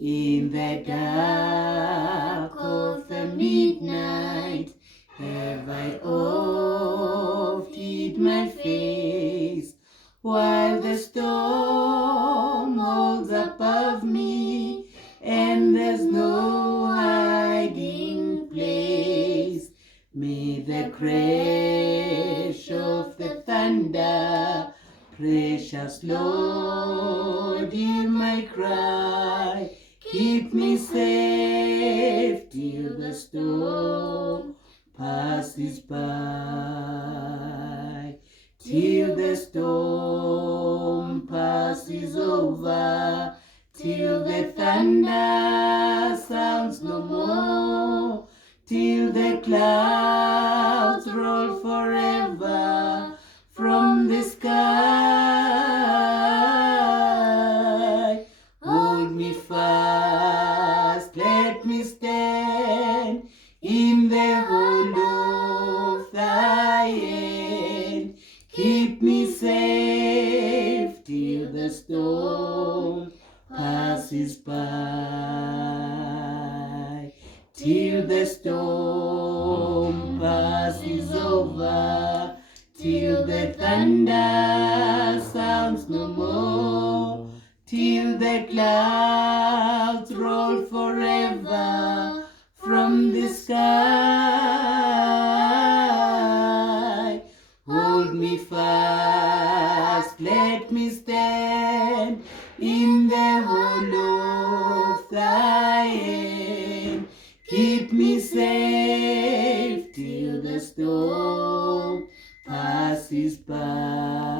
In the dark of the midnight, have I oft hid my face, while the storm holds above me, and there's no hiding place. May the crash of the thunder, precious Lord, hear my cry. Keep me safe till the storm passes by. Till the storm passes over, till the thunder sounds no more, till the clouds roll forever from the sky. Hold me fast, let me stand in the hollow of thy hand. Keep me safe till the storm passes by. Till the storm passes over, till the thunder sounds no more, till the clouds roll forever from the sky. Hold me fast, let me stand in the hollow of thy hand. Keep me safe till the storm passes by.